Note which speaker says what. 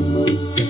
Speaker 1: Thank mm -hmm. you.